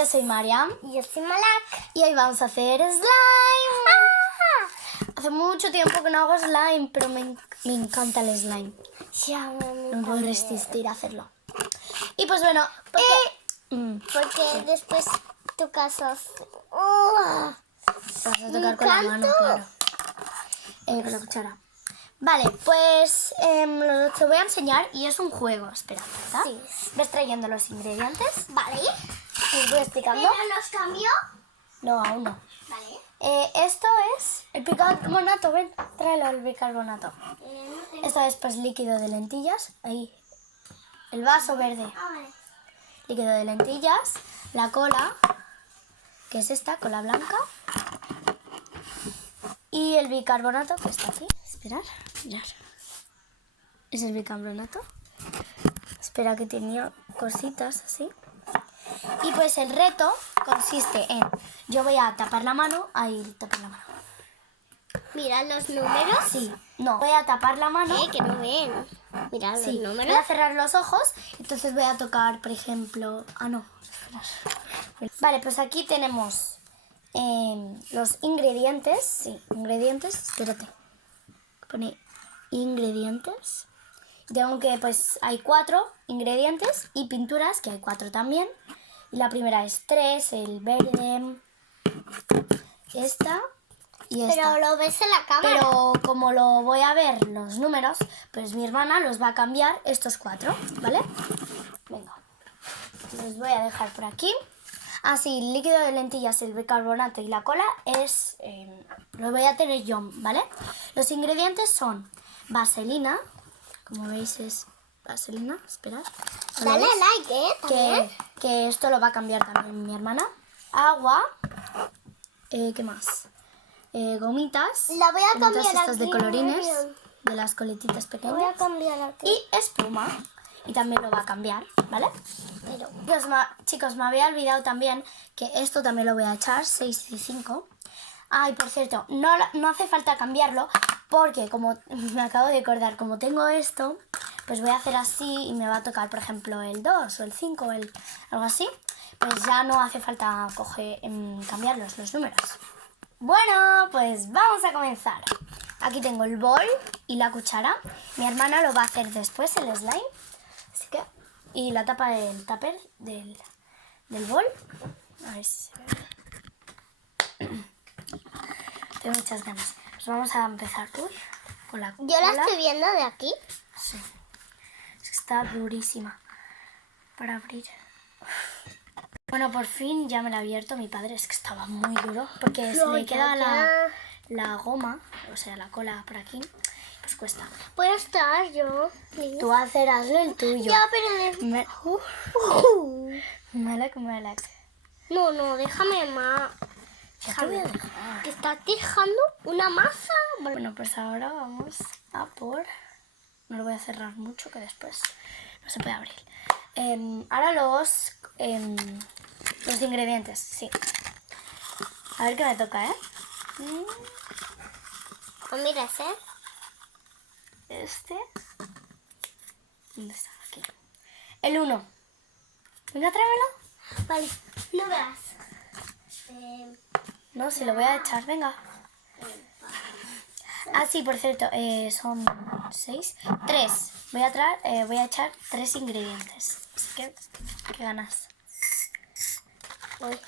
Yo soy Mariam. Y yo soy Malak. Y hoy vamos a hacer slime. Hace mucho tiempo que no hago slime, pero me encanta el slime. No me puedo resistir a hacerlo. Y pues bueno, Porque después tu casa... vas a tocar con la mano, claro. Con la cuchara. Vale, pues te voy a enseñar y es un juego. Espera, ¿verdad? Sí. Ves trayendo los ingredientes. Vale. Os voy explicando. ¿Pero los cambio? No, aún no. Vale. Esto es el bicarbonato. Ven, tráelo el bicarbonato. No tengo... Esto es pues líquido de lentillas. Ahí. El vaso verde. vale. Líquido de lentillas. La cola, que es esta, cola blanca. Y el bicarbonato, que está aquí. Esperar, mirar. Es el bicarbonato. Espera, que tenía cositas así. Y pues el reto consiste en... Yo voy a tapar la mano. Ahí, tapar la mano. Mira los números. Sí, no. Voy a tapar la mano. Que no ven. Mira los Sí, voy números. a cerrar los ojos. Entonces voy a tocar, por ejemplo... Ah, no. Esperar. Vale, pues aquí tenemos los ingredientes. Sí, ingredientes. Espérate. Pone ingredientes. Tengo que, pues, hay 4 ingredientes y pinturas, que hay 4 también. Y la primera es 3, el verde, esta y esta. Pero lo ves en la cámara. Pero como lo voy a ver los números, pues mi hermana los va a cambiar estos 4, ¿vale? Venga, los voy a dejar por aquí. Así, líquido de lentillas, el bicarbonato y la cola es... lo voy a tener yo, ¿vale? Los ingredientes son vaselina, como veis es vaselina, esperad. ¿Lo Dale veis? like, Que esto lo va a cambiar también mi hermana. Agua, ¿qué más? Gomitas, La voy a gomitas cambiar estas de aquí, colorines, Mariam. de las coletitas Voy a pequeñas. cambiar aquí. Y espuma, y también lo va a cambiar, ¿vale? Pero... Chicos, me había olvidado también que esto también lo voy a echar, 6 y 5. Ay, por cierto, no hace falta cambiarlo porque como me acabo de acordar, como tengo esto, pues voy a hacer así y me va a tocar, por ejemplo, el 2 o el 5 o algo así. Pues ya no hace falta cambiarlos, los números. Bueno, pues vamos a comenzar. Aquí tengo el bol y la cuchara. Mi hermana lo va a hacer después, el slime. Así que... Y la tapa del tupper del bol. A ver si se ve. Tengo muchas ganas. Pues vamos a empezar con la Yo la cola. estoy viendo de aquí. Sí. Es que está durísima para abrir. Bueno, por fin ya me la ha abierto mi padre. Es que estaba muy duro porque se le queda la goma, o sea, la cola por aquí. Pues cuesta. Puedo estar yo. Tú hazlo el tuyo. Ya, pero... Malak. No, déjame más. Ya te voy a dejar. Que estás dejando una masa. Bueno, pues ahora vamos a por... No lo voy a cerrar mucho, que después no se puede abrir. Ahora los ingredientes, sí. A ver qué me toca, ¿eh? Oh, mira ese. Este. ¿Dónde está? Aquí. El 1. Venga, tráemelo. Vale, no veas. No, si lo voy a echar, venga. Ah, sí, por cierto, son 6. 3. Voy a echar 3 ingredientes. Así que, ¿qué ganas? Uy.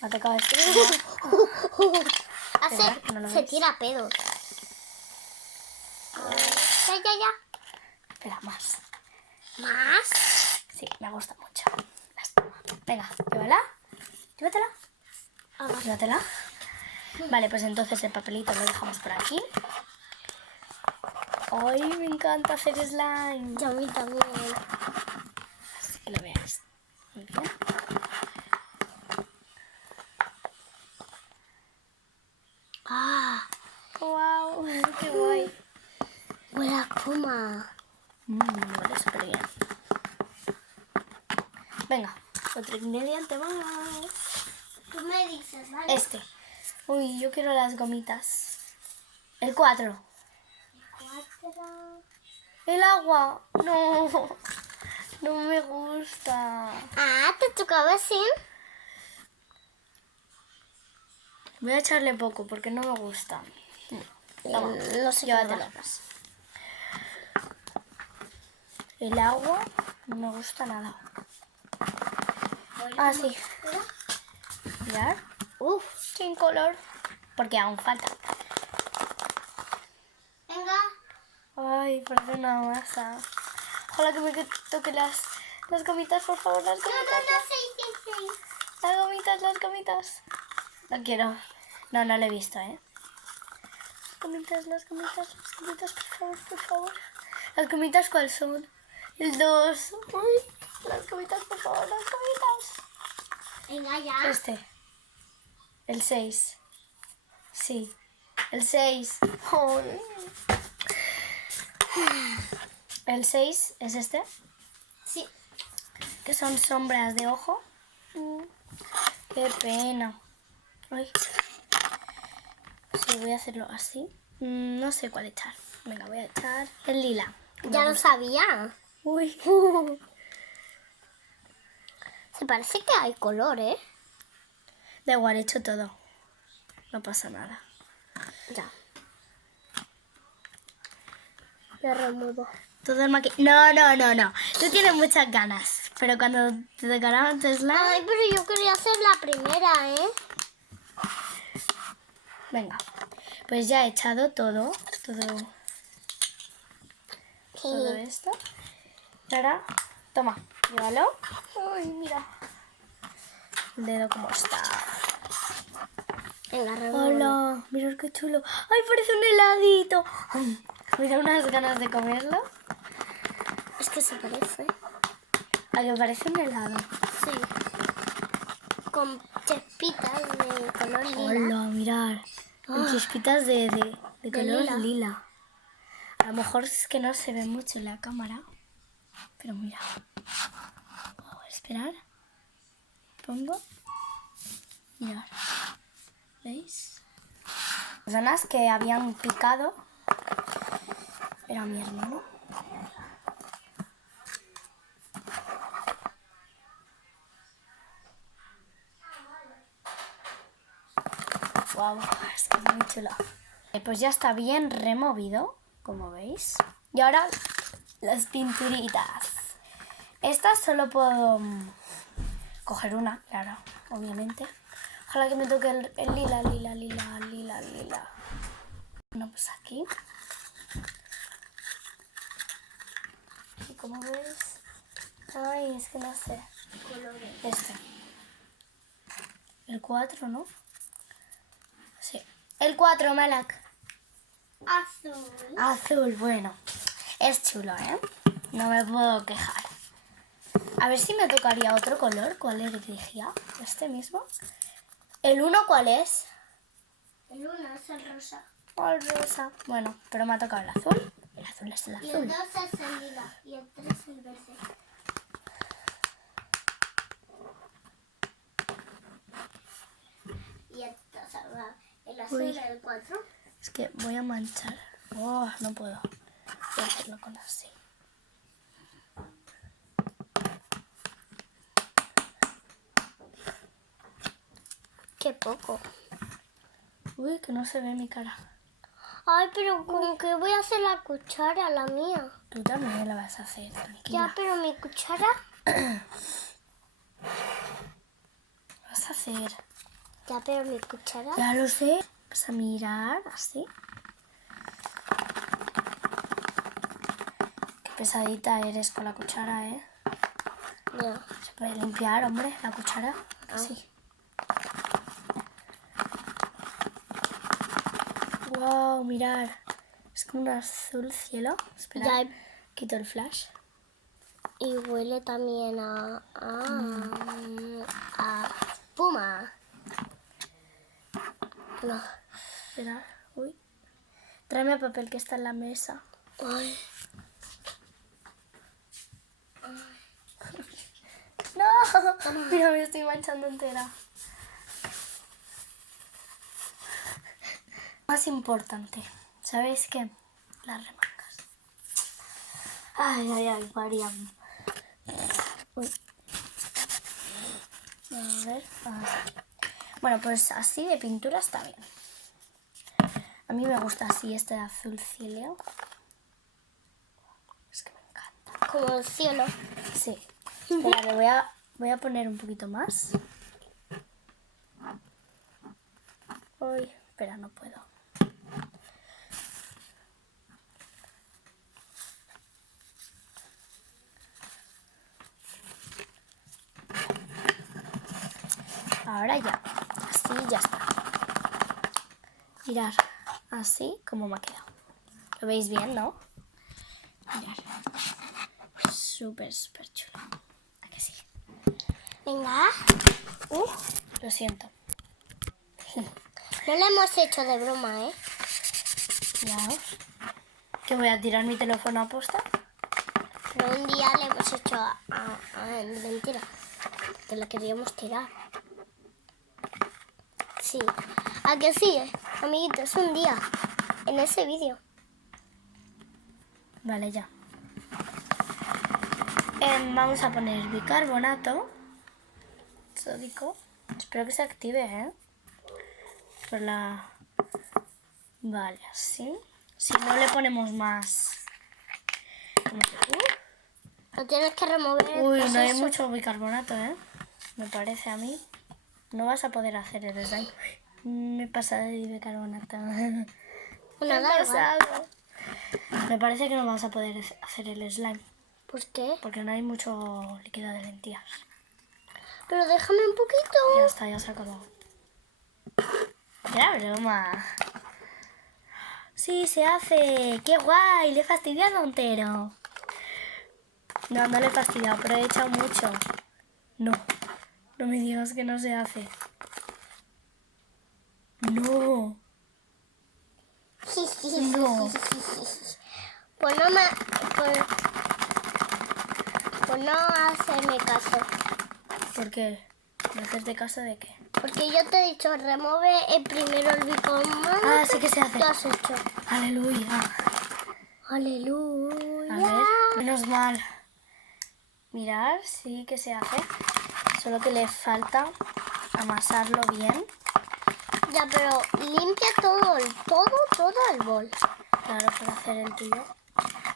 Me ha tocado este. Espera, que no lo Se veis. tira pedo. Ya. Espera, más. ¿Más? Sí, me gusta mucho. Venga, llévatela. Llévatela. Vale, pues entonces el papelito lo dejamos por aquí. ¡Ay, me encanta hacer slime! Y a mí también. Así que lo veáis. Muy bien. ¡Wow! ¡Qué guay! Huele a espuma. Huele súper bien. Venga, otro ingrediente más. Tú me dices, ¿vale? Este. Uy, yo quiero las gomitas. El 4. 4. El agua. No. No me gusta. Ah, te toca acabe sin. Voy a echarle poco porque no me gusta. Toma, No sé qué llévatelo. más. El agua no me gusta nada. Ah, sí. Mirad. Uf. Sin color. Porque aún falta. Venga. Ay, parece una masa. Ojalá que me toque las gomitas, por favor, las gomitas. Sí. Las gomitas. No quiero. No lo he visto, ¿eh? Las gomitas, por favor. ¿Las gomitas cuáles son? El 2. Uy, las gomitas, por favor, las gomitas. Venga, ya. Este. El 6. Sí. El 6. Ay. El 6 es este. Sí. Que son sombras de ojo. Qué pena. Ay. Sí, voy a hacerlo así. No sé cuál echar. Venga, voy a echar el lila. Ya lo sabía. Uy. Se parece que hay color, ¿eh? Da igual, he hecho todo. No pasa nada. Ya. Lo remuevo. Todo el maquillaje. No. Tú tienes muchas ganas. Pero cuando te tocará tu slime... Ay, pero yo quería hacer la primera, ¿eh? Venga. Pues ya he echado todo esto. Y ahora, toma, llévalo. Ay, mira. El dedo como está. Venga, remuevo. Hola, mirad qué chulo. Ay, parece un heladito. Ay, me da unas ganas de comerlo. Es que se parece. A que parece un helado. Sí. Con chispitas de color lila. Hola, mirad. Con chispitas de color lila. A lo mejor es que no se ve mucho en la cámara. Pero mira. Oh, esperar. Pongo. Mirad. ¿Veis? Personas que habían picado. Era mi hermano. Wow, es que es muy chulo. Pues ya está bien removido, como veis. Y ahora las pinturitas. Estas solo puedo coger una, claro, obviamente. Ojalá que me toque el lila. Bueno, pues aquí. Y como veis... Ay, es que no sé. Este. El 4, ¿no? Sí. El 4, Malak. Azul. Azul, bueno. Es chulo, ¿eh? No me puedo quejar. A ver si me tocaría otro color. ¿Cuál elegiría? ¿Este mismo? ¿El 1 cuál es? El 1 es el rosa. Oh, el rosa. Bueno, pero me ha tocado el azul. El azul es el Y el azul. 2 es el lila. Y el 3 el verde. Y entonces el azul Uy. el 4. Es que voy a manchar. Oh, no puedo. Voy a hacerlo con así. Qué poco. Uy, que no se ve mi cara. Ay, pero ¿con qué voy a hacer la cuchara, la mía? Tú también la vas a hacer, tranquila. Ya, pero mi cuchara. Vas a hacer. Ya, pero mi cuchara. Ya lo sé. Vas a mirar así. Qué pesadita eres con la cuchara, ¿eh? Ya. Se puede limpiar, hombre, la cuchara. Así. Wow, mirar. Es como un azul cielo. Espera. Ya. Quito el flash. Y huele también a espuma. No. Espera. Uy. Tráeme el papel que está en la mesa. Ay. No. Mira, me estoy manchando entera. Más importante. ¿Sabéis qué? Las remangas. Ay, María. Uy. A ver, así. Bueno, pues así de pintura está bien. A mí me gusta así este azul cielo. Es que me encanta. Como el cielo. Sí. Espera, le voy a poner un poquito más. Uy, espera, no puedo. Ahora ya. Así ya está. Mirad, así como me ha quedado. ¿Lo veis bien, no? Mirad. Súper, súper chulo. ¿A que sí? Venga. Lo siento. No lo hemos hecho de broma, ¿eh? Ya. ¿Que voy a tirar mi teléfono a posta? Pero un día le hemos hecho mentira. Que la queríamos tirar. Sí. ¿A que sí, amiguitos? Un día. En ese vídeo. Vale, ya. Vamos a poner bicarbonato sódico. Espero que se active, ¿eh? Por la... Vale, así. Si no le ponemos más... Lo tienes que remover. Uy, pues no hay eso. mucho bicarbonato, ¿eh? Me parece a mí. No vas a poder hacer el slime. Me he pasado de bicarbonato. Bueno, Me he da igual. pasado. Me parece que no vas a poder hacer el slime. ¿Por qué? Porque no hay mucho líquido de lentillas. Pero déjame un poquito. Ya está, ya se ha acabado. Era broma. Sí, se hace. ¡Qué guay! Le he fastidiado entero. No, no le he fastidiado, pero he echado mucho. No. No me digas que no se hace. No. No. Pues no me... Pues no hacerme caso. ¿Por qué? ¿No hacerte caso de qué? Porque yo te he dicho, remove primero el bicarbonato. Ah, sí que se hace. ¿Qué has hecho? Aleluya. Aleluya. A ver, menos mal. Mirar, sí que se hace. Solo que le falta amasarlo bien. Ya, pero limpia todo el bol. Claro, para hacer el tuyo.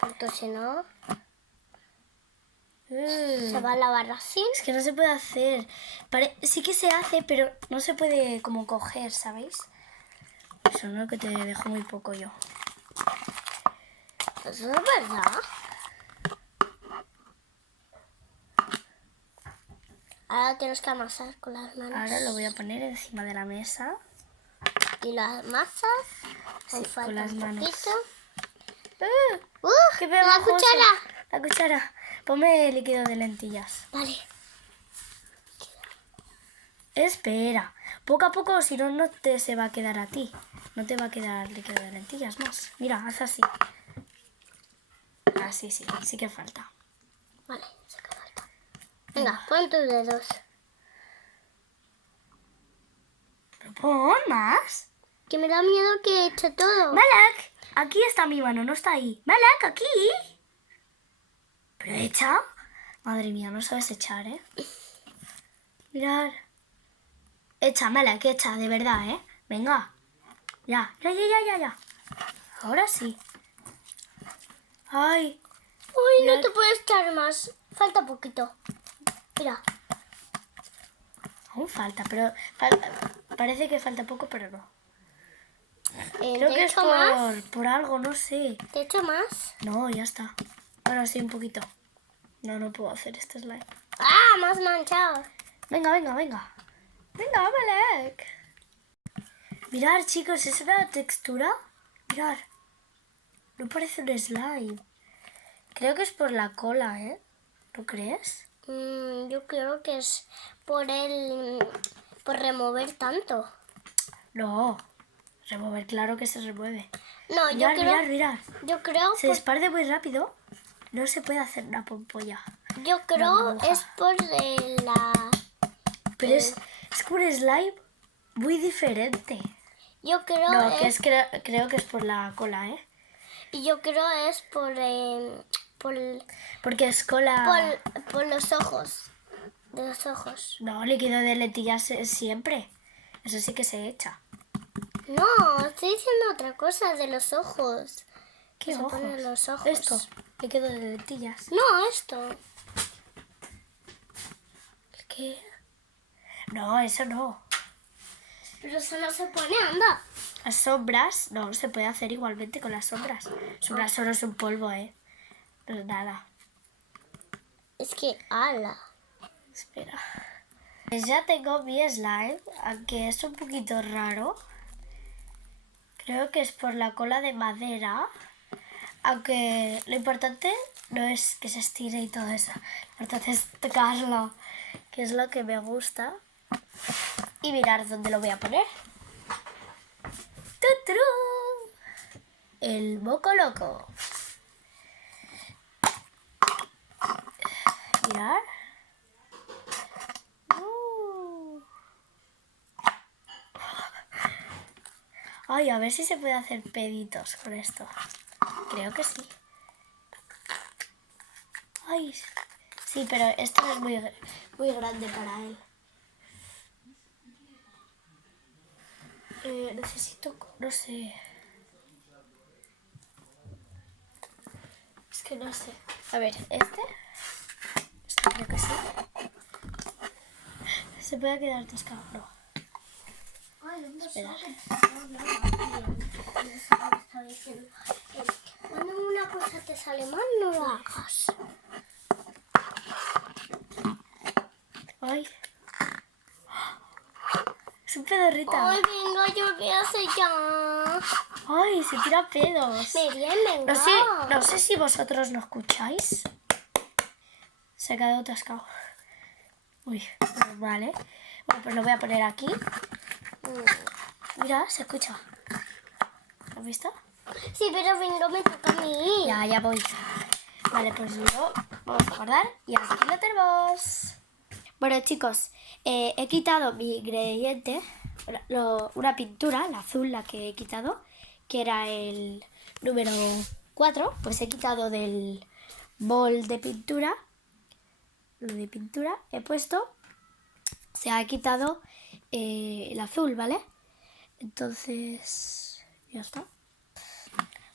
Porque si no, Mm. se va a lavar así. Es que no se puede hacer. Sí que se hace, pero no se puede como coger, ¿sabéis? Eso no, que te dejo muy poco yo. Eso es verdad. Ahora tienes que amasar con las manos. Ahora lo voy a poner encima de la mesa. Y las masas. Sí, falta con las un manos. poquito. ¡Qué La pegajoso! cuchara. La cuchara. Ponme líquido de lentillas. Vale. Espera. Poco a poco, si no, no te se va a quedar a ti. No te va a quedar líquido de lentillas más. Mira, haz así. Ah, sí, sí que falta. Vale, se falta. Venga, pon tus dedos. Pero pon más. Que me da miedo que eche todo. Malak, aquí está mi mano, no está ahí. Malak, aquí. ¿Pero echa? Madre mía, no sabes echar, ¿eh? Mirad. Echa, Malak, echa, de verdad, ¿eh? Venga. Ya. Ahora sí. Ay. Uy, Mirad. no te puedes echar más. Falta poquito. Mira. Aún falta, pero parece que falta poco, pero no. Creo ¿Te que es echo más? por algo, no sé. ¿Te echo más? No, ya está. Bueno, sí, un poquito. No puedo hacer este slime. ¡Ah! Más manchado. Venga. Venga, Malek. Mirad, chicos, ¿es una textura? Mirad. No parece un slime. Creo que es por la cola, ¿eh? ¿Lo crees? Yo creo que es por remover tanto. No. Remover, claro que se remueve. No, Mirad. yo creo Se esparce muy rápido. No se puede hacer una pompolla. yo creo burbuja. es por la. Pero es como un slime muy diferente. Yo creo No, creo que es por la cola, ¿eh? y yo creo es por Porque es cola... por los ojos de los ojos. No, líquido de lentillas siempre. Eso sí que se echa. No, estoy diciendo otra cosa de los ojos. ¿Qué Se ojos? ponen los ojos. Esto, líquido de lentillas. No, esto. ¿Qué? No, eso no. Pero eso no se pone, anda. Las sombras, no, se puede hacer igualmente con las sombras. Sombras solo es un polvo, no es nada. Es que, ala. Espera. Pues ya tengo mi slime, aunque es un poquito raro. Creo que es por la cola de madera. Aunque lo importante no es que se estire y todo eso. Lo importante es tocarlo, que es lo que me gusta. Y mirar dónde lo voy a poner. ¡Tuturú! El moco loco. Mirar. Ay, a ver si se puede hacer peditos con esto. Creo que sí. Ay, sí, pero esto no es muy grande para él. Necesito, no sé. Es que no sé. A ver, este creo que sí. Se puede quedar atascado, no. Espera. Cuando una cosa te sale mal, no lo hagas. Ay. Es un pedorrita. Ay, venga, yo qué hace ya. Ay, se tira pedos. Bien, venga. No sé si vosotros lo escucháis. Se ha quedado atascado. Uy, vale. Bueno, pues lo voy a poner aquí. Mira, se escucha. ¿Has visto? Sí, pero venga, me toca a mí. Ya voy. Vale, pues lo vamos a guardar y aquí lo tenemos. Bueno, chicos, he quitado mi ingrediente, una pintura, la azul, la que he quitado, que era el número 4. Pues he quitado del bol de pintura, lo de pintura, he puesto, se ha quitado el azul, ¿vale? Entonces, ya está.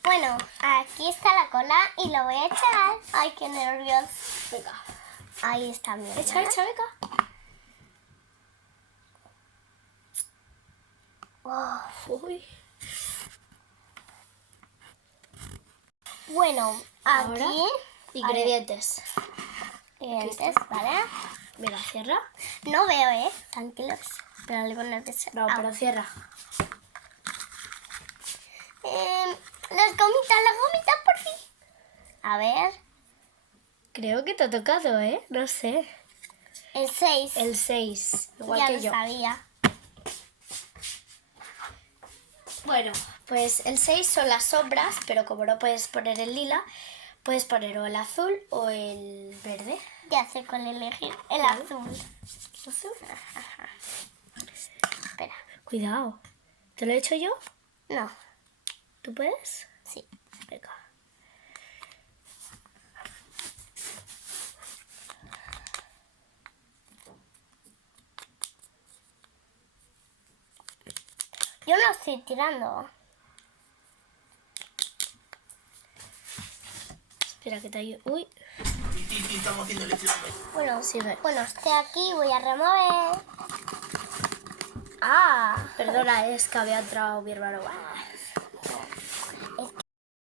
Bueno, aquí está la cola y lo voy a echar. Ay, qué nervios. Venga. Ahí está bien. Echa, venga. Uy. Bueno, Ahora, aquí ingredientes. ingredientes, ¿vale? Mira, cierra. No veo, tranquilos. Pero le poner que No, pero cierra. las gomitas, por fin. A ver. Creo que te ha tocado, No sé. El 6. El 6, igual ya que lo yo. sabía. Bueno, pues el 6 son las sombras, pero como no puedes poner el lila, puedes poner o el azul o el verde. Ya sé cuál elegir. El ¿Cuál? azul. ¿Azul? Espera. Cuidado. ¿Te lo he hecho yo? No. ¿Tú puedes? Sí. Venga. Yo no estoy tirando. Espera que te ayude. Uy. Estamos haciéndole flambe. Bueno, Sigue. bueno, estoy aquí, voy a remover. Ah, Perdona, es que había entrado mi hermano.